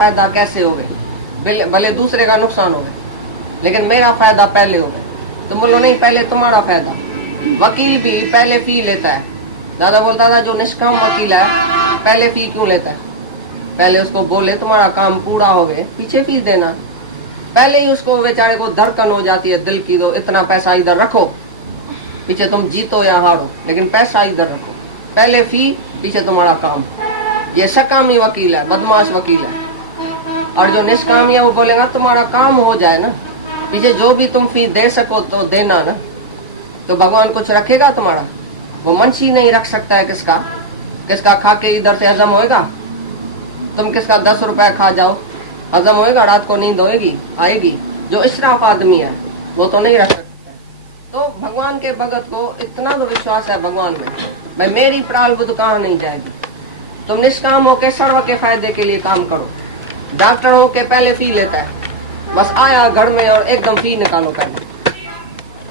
फायदा कैसे हो गए, भले दूसरे का नुकसान हो गए, लेकिन मेरा फायदा पहले हो गए। तो बोलो नहीं, पहले तुम्हारा फायदा। वकील भी पहले फी लेता है। दादा बोलता था जो निष्काम वकील है पहले फी क्यों लेता है? पहले उसको बोले तुम्हारा काम पूरा हो गए पीछे फीस देना। पहले ही उसको बेचारे को धड़कन हो जाती है दिल की, दो इतना पैसा इधर रखो, पीछे तुम जीतो या हारो लेकिन पैसा इधर रखो, पहले फी पीछे तुम्हारा काम। ये सकामी वकील है, बदमाश वकील है। और जो निष्कामी है वो बोलेगा तुम्हारा काम हो जाए ना, पीछे जो भी तुम फी दे सको तो देना ना। तो भगवान कुछ रखेगा तुम्हारा? वो मंशी नहीं रख सकता है। किसका किसका खा के इधर से हजम होएगा? तुम किसका 10 रुपया खा जाओ, हजम होएगा? रात को नींद होएगी आएगी? जो इशराफ आदमी है वो तो नहीं रख सकता है। तो भगवान के भगत को इतना तो विश्वास है भगवान में, भाई मेरी प्रारब्ध कहाँ नहीं जाएगी। तुम निष्काम होके सर्व के फायदे के लिए काम करो। डॉक्टर होके पहले फी लेता है, बस आया घर में और एकदम फी निकालो पहले।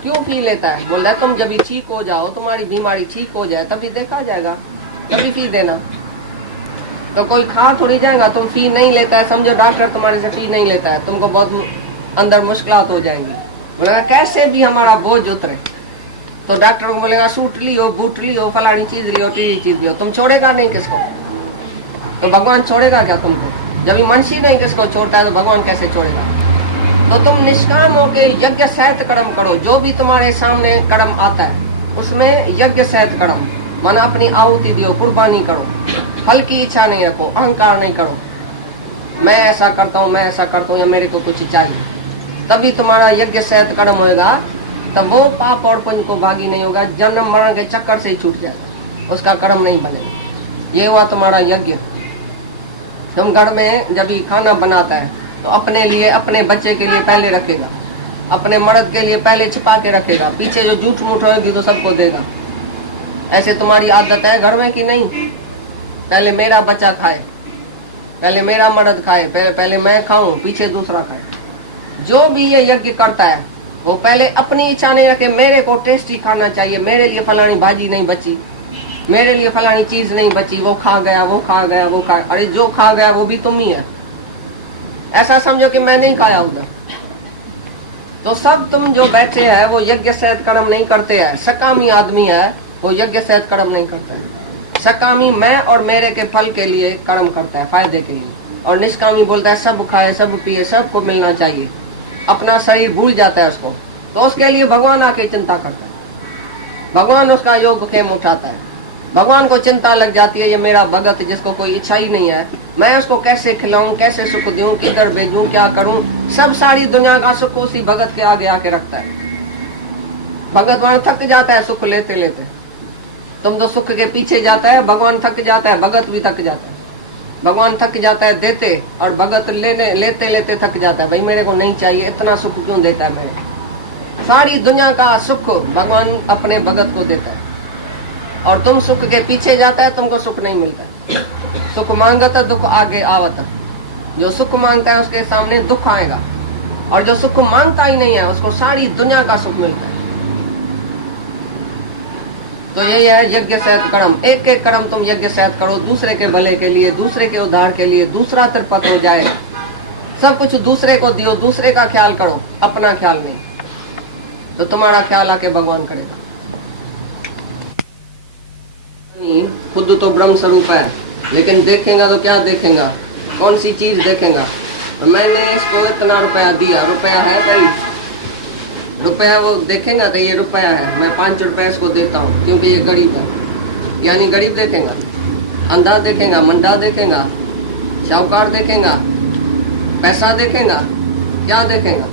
क्यों फी लेता है? बोल रहा है तुम जब ठीक हो जाओ, तुम्हारी बीमारी ठीक हो जाए तभी देखा जाएगा, तभी फी देना। तो कोई खा थोड़ी जाएगा, तुम फी नहीं लेता है, समझो डॉक्टर तुम्हारे से फी नहीं लेता है, तुमको बहुत अंदर मुश्किलात हो जाएंगी। बोलेगा कैसे भी हमारा बोझ उतरे। तो डॉक्टर को बोलेगा सूट लियो, बूट लियो, फलानी चीज लियो, टीवी चीज लियो, तुम छोड़ेगा नहीं किसको? तो भगवान छोड़ेगा क्या तुमको? जब भी मनसी नहीं किसको छोड़ता है तो भगवान कैसे छोड़ेगा? तो तुम निष्काम होके यज्ञ सहित कर्म करो। जो भी तुम्हारे सामने कर्म आता है उसमें यज्ञ सहित कर्म, मन अपनी आहुति दियो, कुर्बानी करो, फल की इच्छा नहीं रखो, अहंकार नहीं करो, मैं ऐसा करता हूँ, मैं ऐसा करता हूँ या मेरे को कुछ चाहिए। तभी तुम्हारा यज्ञ सहित कर्म होएगा, तब वो पाप और पुण्य को भागी नहीं होगा, जन्म मरण के चक्कर से ही छूट जाएगा, उसका कर्म नहीं बनेगा। ये हुआ तुम्हारा यज्ञ। तुम घर में जब भी खाना बनाता है तो अपने लिए, अपने बच्चे के लिए पहले रखेगा, अपने मर्द के लिए पहले छिपा के रखेगा, पीछे जो झूठ मूठ होगी तो सबको देगा। ऐसे तुम्हारी आदत है घर में कि नहीं? पहले मेरा बच्चा खाए, पहले मेरा मर्द खाए, पहले मैं खाऊं, पीछे दूसरा खाए। जो भी ये यज्ञ करता है वो पहले अपनी इच्छा नहीं रखे, मेरे को टेस्टी खाना चाहिए, मेरे लिए फलानी भाजी नहीं बची, मेरे लिए फलानी चीज नहीं बची, वो खा गया, वो खा गया, वो खा। अरे जो खा गया वो भी तुम ही है, ऐसा समझो कि मैं नहीं खाया उधर। तो सब तुम जो बैठे हैं वो यज्ञ सहित कर्म नहीं करते हैं। सकामी आदमी है वो यज्ञ सहित कर्म नहीं करता है। सकामी मैं और मेरे के फल के लिए कर्म करता है, फायदे के लिए। और निष्कामी बोलता है सब खाए, सब पिए, सबको मिलना चाहिए, अपना शरीर भूल जाता है उसको। तो उसके लिए भगवान आके चिंता करता है, भगवान उसका योग खेम उठाता है। भगवान को चिंता लग जाती है, ये मेरा भगत जिसको कोई इच्छा ही नहीं है, मैं उसको कैसे खिलाऊं, कैसे सुख दूं, किधर भेजूं, क्या करूं। सब सारी दुनिया का सुख उसी भगत के आगे आके रखता है। भगत वहां थक जाता है सुख लेते लेते। तुम तो सुख के पीछे जाता है, भगवान थक जाता है, भगत भी थक जाता है। भगवान थक जाता है देते, और भगत लेते लेते थक जाता है। भाई मेरे को नहीं चाहिए, इतना सुख क्यों देता है? मेरे सारी दुनिया का सुख भगवान अपने भगत को देता है, और तुम सुख के पीछे जाता है, तुमको सुख नहीं मिलता। सुख मांगत दुख आगे आवत। जो सुख मांगता है उसके सामने दुख आएगा, और जो सुख मांगता ही नहीं है उसको सारी दुनिया का सुख मिलता है। तो यही है यज्ञ सहित कर्म। एक एक कर्म तुम यज्ञ सहित करो, दूसरे के भले के लिए, दूसरे के उद्धार के लिए, दूसरा तृप्त हो जाए। सब कुछ दूसरे को दियो, दूसरे का ख्याल करो, अपना ख्याल नहीं। तो तुम्हारा ख्याल आके भगवान करेगा। खुद तो ब्रह्म स्वरूप है, लेकिन देखेगा तो क्या देखेगा, कौन सी चीज देखेगा? मैंने इसको इतना रुपया दिया, रुपया है भाई, रुपया वो देखेगा तो ये रुपया है, मैं 5 रुपया इसको देता हूँ क्योंकि ये गरीब है, यानी गरीब देखेगा। अंधा देखेगा, मंडा देखेगा, शाहूकार देखेगा, पैसा देखेगा, क्या देखेगा?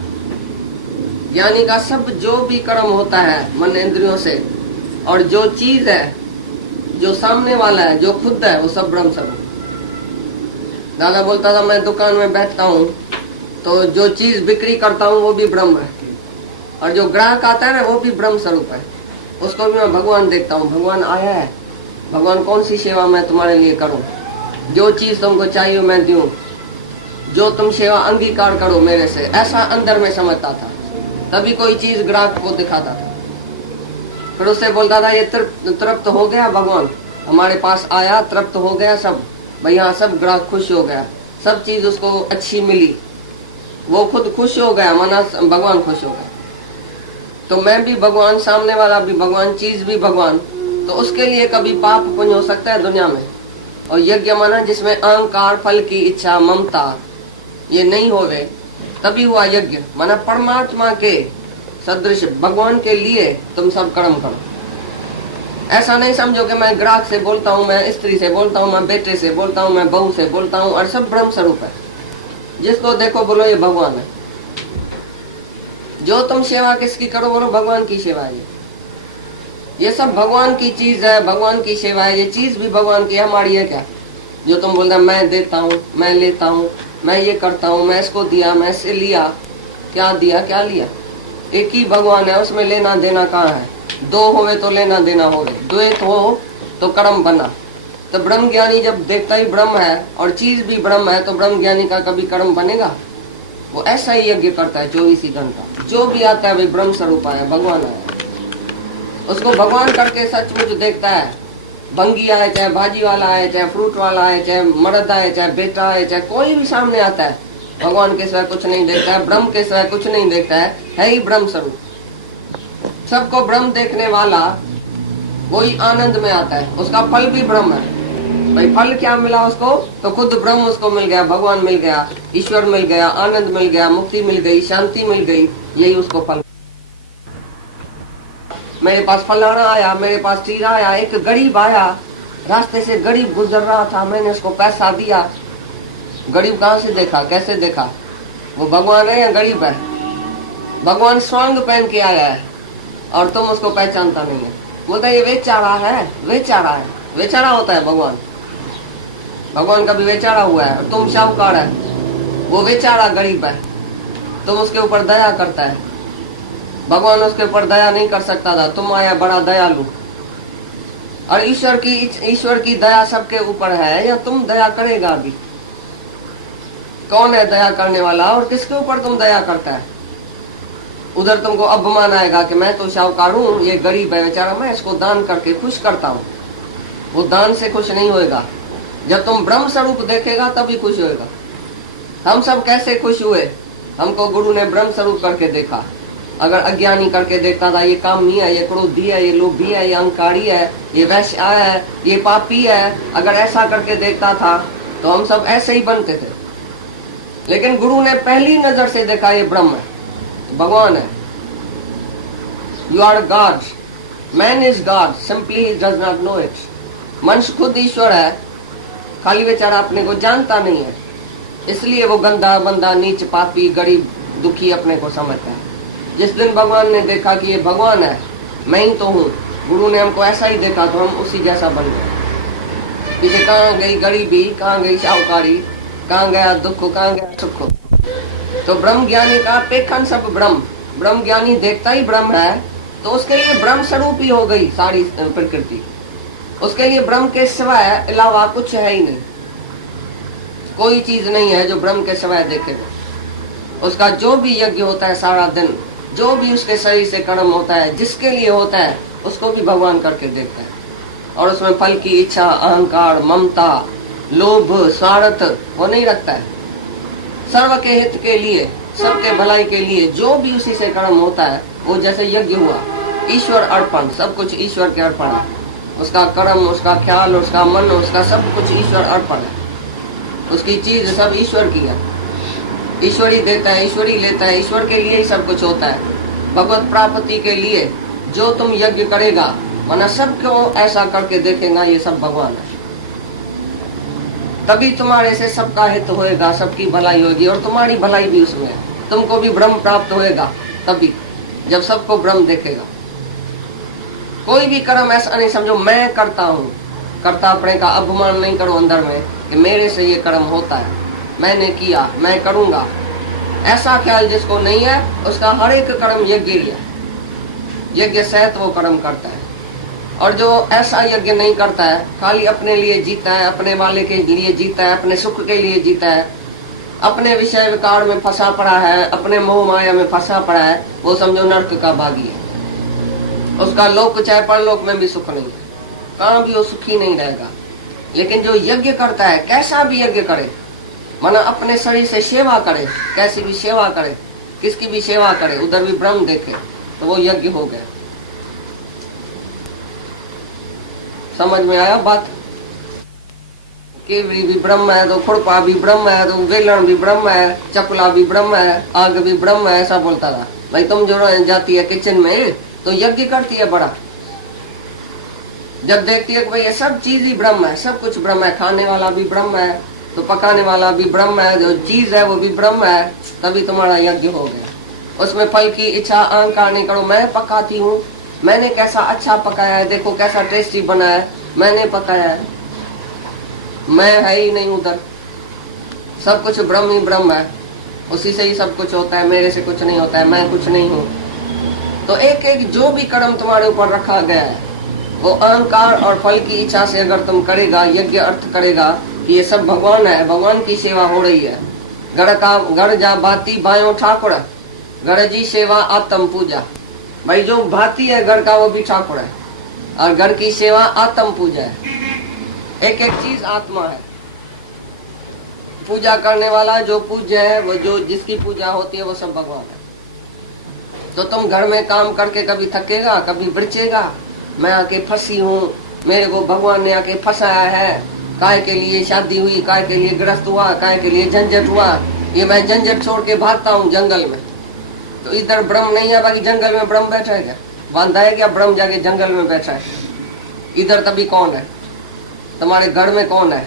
यानी का सब जो भी कर्म होता है मन इंद्रियों से, और जो चीज है, जो सामने वाला है, जो खुद है, वो सब ब्रह्म स्वरूप। दादा बोलता था मैं दुकान में बैठता हूँ तो जो चीज बिक्री करता हूँ वो भी ब्रह्म है, और जो ग्राहक आता है ना वो भी ब्रह्म स्वरूप है। उसको भी मैं भगवान देखता हूँ, भगवान आया है, भगवान कौन सी सेवा मैं तुम्हारे लिए करूँ, जो चीज तुमको चाहिए मैं दूं, जो तुम सेवा अंगीकार करो मेरे से, ऐसा अंदर में समझता था। तभी कोई चीज ग्राहक को दिखाता था, फिर उससे बोलता था ये तृप्त हो गया, भगवान हमारे पास आया, तृप्त हो गया सब, भाई यहाँ सब ग्राहक खुश हो गया, सब चीज उसको अच्छी मिली, वो खुद खुश हो गया, माना भगवान खुश हो गया। तो मैं भी भगवान, सामने वाला भी भगवान, चीज भी भगवान, तो उसके लिए कभी पाप पुण्य हो सकता है दुनिया में। और यज्ञ माना जिसमें अहंकार, फल की इच्छा, ममता ये नहीं होवे, तभी हुआ यज्ञ। माना परमात्मा के सदृश भगवान के लिए तुम सब कर्म करो। ऐसा नहीं समझो कि मैं ग्राहक से बोलता हूँ, मैं स्त्री से बोलता हूँ, मैं बेटे से बोलता हूँ, मैं बहू से बोलता हूँ, और सब ब्रह्म स्वरूप है। जिसको देखो बोलो ये भगवान है। जो तुम सेवा किसकी करो बोलो भगवान की सेवा है। ये सब भगवान की चीज है, भगवान की सेवा है। ये चीज भी भगवान की, हमारी है क्या? जो तुम बोलते मैं देता हूँ, मैं लेता हूँ, मैं ये करता हूँ, मैं इसको दिया, मैं इससे लिया, क्या दिया क्या लिया? एक ही भगवान है, उसमें लेना देना कहाँ है? दो होवे तो लेना देना होवे, द्वैत हो तो कर्म बना। तो ब्रह्म ज्ञानी जब देखता ही ब्रह्म है और चीज भी ब्रह्म है, तो ब्रह्म ज्ञानी का कभी कर्म बनेगा? वो ऐसा ही यज्ञ करता है 24 घंटा। जो भी आता है वे ब्रह्म स्वरूप है, भगवान है। उसको भगवान करके सचमुच देखता है। भंगी आए, चाहे भाजी वाला आए, चाहे फ्रूट वाला आए, चाहे मर्द आए, चाहे बेटा आए, चाहे कोई भी सामने आता है, भगवान के सिवाय कुछ नहीं देखता है, ब्रह्म के सिवाय कुछ नहीं देखता है ही ब्रह्म स्वरूप। सबको ब्रह्म देखने वाला वही आनंद में आता है। उसका फल भी ब्रह्म है। भाई फल क्या मिला उसको? तो खुद ब्रह्म उसको मिल गया, भगवान मिल गया, ईश्वर मिल गया, आनंद मिल गया, मुक्ति मिल गई, शांति मिल गई। यही उसको फल। मेरे पास फलाना आया, मेरे पास चीरा आया, एक गरीब आया, रास्ते से गरीब गुजर रहा था, मैंने उसको पैसा दिया। गरीब कहाँ से देखा, कैसे देखा? वो भगवान है या गरीब है? भगवान स्वांग पहन के आया है और तुम उसको पहचानता नहीं है। बोलता ये बेचारा है, बेचारा है। बेचारा होता है भगवान। भगवान का भी बेचारा हुआ है। और तुम शाहूकार है, वो बेचारा गरीब है, तुम उसके ऊपर दया करता है। भगवान उसके ऊपर दया नहीं कर सकता था, तुम आया बड़ा दयालु। और ईश्वर की दया सबके ऊपर है, या तुम दया करेगा अभी? कौन है दया करने वाला और किसके ऊपर तुम दया करता है? उधर तुमको अपमान आएगा कि मैं तो शाहूकार हूँ, ये गरीब है बेचारा, मैं इसको दान करके खुश करता हूँ। वो दान से खुश नहीं होएगा। जब तुम ब्रह्म स्वरूप देखेगा तभी खुश होएगा। हम सब कैसे खुश हुए? हमको गुरु ने ब्रह्म स्वरूप करके देखा। अगर अज्ञानी करके देखता था, ये कामी है, ये क्रोधी है, ये लोभी है, ये अहंकारी है, ये वैश्य है, ये पापी है, अगर ऐसा करके देखता था तो हम सब ऐसे ही बनते थे। लेकिन गुरु ने पहली नजर से देखा ये ब्रह्म है, भगवान है। You are God, man is God, simply he does not know it. मनुष्य खुद ईश्वर है, खाली बेचारा अपने को जानता नहीं है, इसलिए वो गंदा बंदा, नीच, पापी, गरीब, दुखी अपने को समझता है। जिस दिन भगवान ने देखा कि ये भगवान है, मैं ही तो हूँ, गुरु ने हमको ऐसा ही देखा तो हम उसी जैसा बन गए। पीछे कहाँ गई गरीबी, कहाँ गई शाहूकारी, कहाँ गया दुख, कहाँ गया सुख? तो ब्रह्म ज्ञानी का पेखन सब ब्रह्म। ब्रह्म ज्ञानी देखता ही ब्रह्म है, तो उसके लिए ब्रह्म स्वरूप ही हो गई सारी प्रकृति। उसके लिए ब्रह्म के सिवाय अलावा कुछ है ही नहीं। कोई चीज नहीं है जो ब्रह्म के सिवाय देखेगा। उसका जो भी यज्ञ होता है सारा दिन, जो भी उसके शरीर से कर्म होता है, जिसके लिए होता है, उसको भी भगवान करके देखता है। और उसमें फल की इच्छा, अहंकार, ममता, लोभ, स्वार्थ वो नहीं रखता है। सर्व के हित के लिए, सबके भलाई के लिए जो भी उसी से कर्म होता है, वो जैसे यज्ञ हुआ, ईश्वर अर्पण, सब कुछ ईश्वर के अर्पण है। उसका कर्म, उसका ख्याल, उसका मन, उसका सब कुछ ईश्वर अर्पण है। उसकी चीज सब ईश्वर की है। ईश्वर ही देता है, ईश्वर ही लेता है, ईश्वर के लिए ही सब कुछ होता है। भगवत प्राप्ति के लिए जो तुम यज्ञ करेगा, वरना सबको ऐसा करके देखेगा ये सब भगवान है, तभी तुम्हारे से सबका हित होएगा, सबकी भलाई होगी, और तुम्हारी भलाई भी उसमें है। तुमको भी ब्रह्म प्राप्त होएगा तभी, जब सबको ब्रह्म देखेगा। कोई भी कर्म ऐसा नहीं समझो मैं करता हूँ, करता अपने का अपमान नहीं करो अंदर में कि मेरे से ये कर्म होता है, मैंने किया, मैं करूंगा। ऐसा ख्याल जिसको नहीं है, उसका हर एक कर्म यज्ञ ही है। यज्ञ सहित वो कर्म करता है। और जो ऐसा यज्ञ नहीं करता है, खाली अपने लिए जीता है, अपने वाले के लिए जीता है, अपने सुख के लिए जीता है, अपने विषय विकार में फंसा पड़ा है, अपने मोह माया में फंसा पड़ा है, वो समझो नर्क का भागी है। उसका लोक चाहे परलोक में भी सुख नहीं है, कहाँ भी वो सुखी नहीं रहेगा। लेकिन जो यज्ञ करता है, कैसा भी यज्ञ करे, माना अपने शरीर से सेवा करे, कैसी भी सेवा करे, किसकी भी सेवा करे, उधर भी ब्रह्म देखे, तो वो यज्ञ हो गया। समझ में आया बात? केवड़ी भी ब्रह्म है, तो खुरपा भी ब्रह्म है, तो वेलन भी ब्रह्म है, चकला भी ब्रह्म है, आग भी ब्रह्म है, ऐसा बोलता था। भाई तुम जो जाती है किचन में तो यज्ञ करती है बड़ा, जब देखती है कि भाई ये सब चीज ही ब्रह्म है, सब कुछ ब्रह्म है, खाने वाला भी ब्रह्म है, तो पकाने वाला भी ब्रह्म है, जो चीज है वो भी ब्रह्म है, तभी तुम्हारा यज्ञ हो गया। उसमें फल की इच्छा अहंकार नहीं करो, मैं पकाती हूँ, मैंने कैसा अच्छा पकाया है, देखो कैसा टेस्टी बना है, मैंने पकाया है, मैं है ही नहीं उधर, सब कुछ ब्रह्म ही ब्रह्म है, उसी से ही सब कुछ होता है, मेरे से कुछ नहीं होता है, मैं कुछ नहीं हूँ। तो एक एक जो भी कर्म तुम्हारे ऊपर रखा गया है वो अहंकार और फल की इच्छा से अगर तुम करेगा, यज्ञ अर्थ करेगा कि ये सब भगवान है, भगवान की सेवा हो रही है। गढ़ जा भाती भाइयों ठाकुर, गढ़ जी सेवा आत्म पूजा। भाई जो भाती है गढ़ का वो भी ठाकुर है, और गढ़ की सेवा आत्म पूजा है। एक एक चीज आत्मा है। पूजा करने वाला जो पूज्य है, वो जो जिसकी पूजा होती है वो सब भगवान है। तो तुम घर में काम करके कभी थकेगा, कभी बचेगा, मैं आके फंसी हूँ, मेरे को भगवान ने आके फंसाया है, काय के लिए शादी हुई, काय के लिए ग्रस्त हुआ, काय के लिए झंझट हुआ, ये मैं झंझट छोड़ के भागता हूँ जंगल में। तो इधर ब्रह्म नहीं है, बाकी जंगल में ब्रह्म बैठा है क्या? बांधा है क्या ब्रह्म जाके जंगल में बैठा है? इधर तभी कौन है? तुम्हारे घर में कौन है?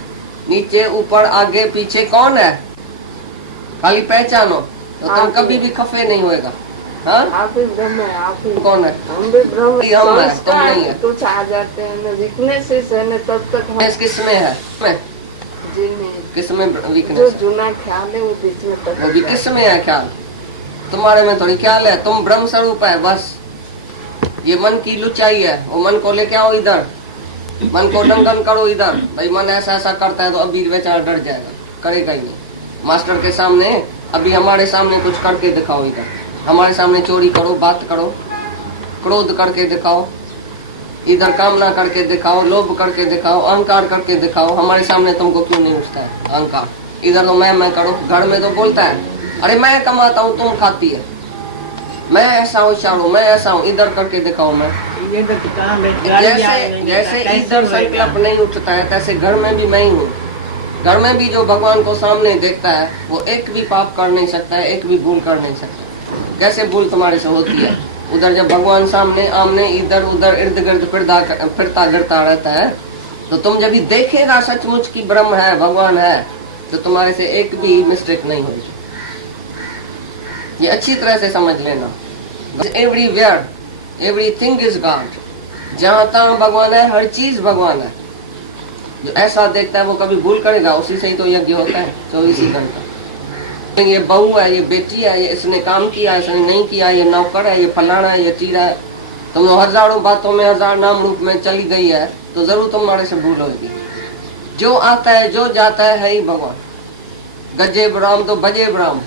नीचे ऊपर आगे पीछे कौन है? खाली पहचानो तो तुम कभी भी खफे नहीं होएगा। हाँ? आप ही ब्रह्म है, आप ही कौन है? हम भी ब्रह्म। हम है, तुम नहीं है। कुछ आ जाते हैं ना वीकनेसेस है ना, तब तक हम किसमें है? जी नहीं, किसमें जो वीकनेस? जुना ख्याल है वो बीच में वो भी किसमें है ख्याल? तुम्हारे में थोड़ी ख्याल है, तुम ब्रह्म स्वरूप है बस। ये मन की लुचाई है, वो मन को लेके आओ इधर, मन को डंगन करो इधर। भाई मन ऐसा ऐसा करता है तो अभी बेचारा डर जाएगा, करेगा ही नहीं। मास्टर के सामने, अभी हमारे सामने कुछ करके दिखाओ, इधर हमारे सामने चोरी करो, बात करो, क्रोध करके दिखाओ, इधर कामना करके दिखाओ, लोभ करके दिखाओ, अहंकार करके दिखाओ। हमारे सामने तुमको क्यों नहीं उठता है अहंकार? इधर तो मैं करो, घर में तो बोलता है अरे मैं कमाता हूँ, तुम खाती है, मैं ऐसा होशियार हूँ, मैं ऐसा हूँ, इधर करके दिखाओ। मैं जैसे इधर संकल्प नहीं उठता है, तैसे घर में भी मैं ही हूँ। घर में भी जो भगवान को सामने देखता है वो एक भी पाप कर नहीं सकता है, एक भी भूल कर नहीं सकता। कैसे भूल तुम्हारे से होती है? उधर जब भगवान सामने आमने इधर उधर इर्द गिर्द फिरता गिरता रहता है, तो तुम जब भी देखेगा सचमुच की ब्रह्म है, भगवान है, तो तुम्हारे से एक भी मिस्टेक नहीं होगी। ये अच्छी तरह से समझ लेना। Everywhere everything is God. जहाँ तहाँ भगवान है, हर चीज भगवान है। जो ऐसा देखता है वो कभी भूल करेगा, उसी से ही तो यज्ञ होता है 24 घंटा। ये बहू है, ये बेटी है, ये इसने काम किया, इसने नहीं किया, ये नौकर है, ये फलाना है, ये चीरा है, तुम हजारों बातों में हजार नाम रूप में चली गई है, तो जरूर तुम्हारे से भूल होगी। जो आता है जो जाता है ही भगवान। गजे राम तो भजे राम,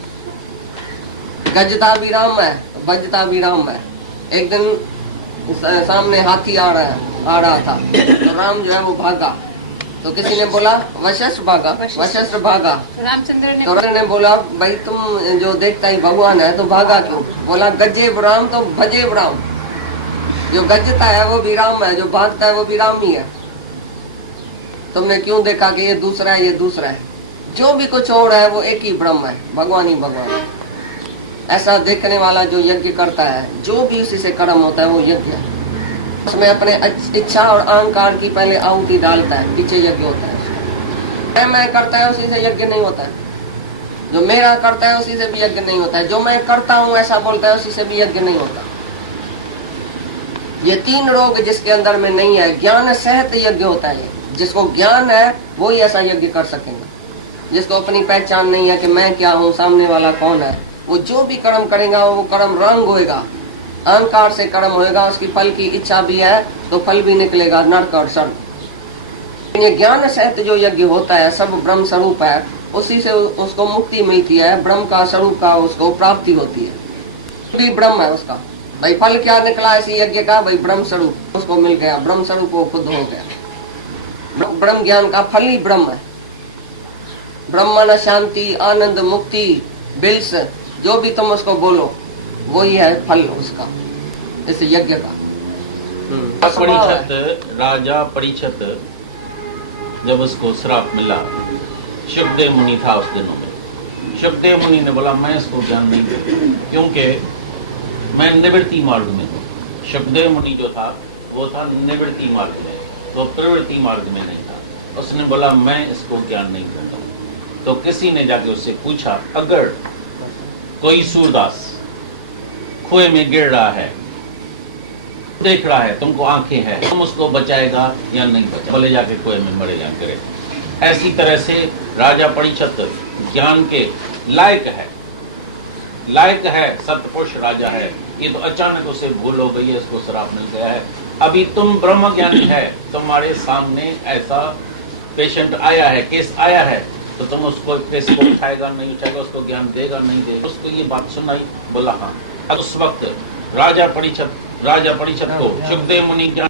गजता भी राम है तो भजता भी राम है। एक दिन सामने हाथी आ रहा था, तो राम जो है वो भागा, तो किसी ने बोला वशिष्ठ भागा, वशिष्ठ भागा। रामचंद्र ने बोला भाई तुम जो देखता ही भगवान है तो भागा क्यों? बोला गजे राम तो भजे राम। जो गजता है वो भी राम है, जो भागता है वो भी राम ही है। तुमने क्यों देखा कि ये दूसरा है, ये दूसरा है? जो भी कुछ हो रहा है वो एक ही ब्रह्म है, भगवान ही भगवान है। ऐसा देखने वाला जो यज्ञ करता है, जो भी उसी से कर्म होता है वो यज्ञ है। उसमें अपने इच्छा और अहंकार की पहले आहुति डालता है, पीछे यज्ञ होता है। मैं करता है उसी से यज्ञ नहीं होता है। जो मेरा करता है उसी से भी यज्ञ नहीं होता है। जो मैं करता हूँ ऐसा बोलता है उसी से भी यज्ञ नहीं होता। ये 3 रोग जिसके अंदर में नहीं है, ज्ञान सहित यज्ञ होता है। जिसको ज्ञान है वो ही ऐसा यज्ञ कर सकेंगे। जिसको अपनी पहचान नहीं है कि मैं क्या हूँ, सामने वाला कौन है, वो जो भी कर्म करेगा वो कर्म रंग होएगा, अहंकार से कर्म होएगा। उसकी फल की इच्छा भी है तो फल भी निकलेगा नरक और स्वर्ग। ये ज्ञान सहित जो यज्ञ होता है सब ब्रह्म स्वरूप है, उसी से उसको मुक्ति मिलती है, ब्रह्म का स्वरूप का उसको प्राप्ति होती है। भी ब्रह्म है उसका। भाई फल क्या निकला इसी यज्ञ का? भाई ब्रह्म स्वरूप उसको मिल गया, ब्रह्म स्वरूप वो खुद हो गया। ब्रह्म ज्ञान का फल ही ब्रह्म है। ब्रह्मण शांति आनंद मुक्ति बिल्स जो भी तुम उसको बोलो वही है फल उसका, इस यज्ञ का। परीक्षित राजा परीक्षित जब उसको श्राप मिला, शुकदेव मुनि था उस दिनों में। शुकदेव मुनि ने बोला मैं इसको ज्ञान नहीं दूंगा क्योंकि मैं निवृत्ति मार्ग में हूँ। शुकदेव मुनि जो था वो था निवृत्ति मार्ग में, वो प्रवृत्ति मार्ग में नहीं था। उसने बोला मैं इसको ज्ञान नहीं दूंगा। तो किसी ने जाके उससे पूछा अगर कोई सूरदास कुएं में गिर रहा है, देख रहा है, तुमको आंखें हैं, तुम उसको बचाएगा या नहीं बचाएगा? बोले जाके कुएं में मरेगा गिरे। ऐसी तरह से राजा परीक्षित ज्ञान के लायक है, सतपुरुष राजा है। ये तो अचानक उसे भूल हो गई है, इसको श्राप मिल गया है। अभी तुम ब्रह्म ज्ञानी है, तुम्हारे सामने ऐसा पेशेंट आया है, केस आया है, तो तुम उसको केस को उठाएगा नहीं उठाएगा, उसको ज्ञान देगा नहीं देगा? उसको ये बात सुनाई, बोला हाँ। अब उस वक्त राजा परीक्षित को शुकदेव मुनि ज्ञान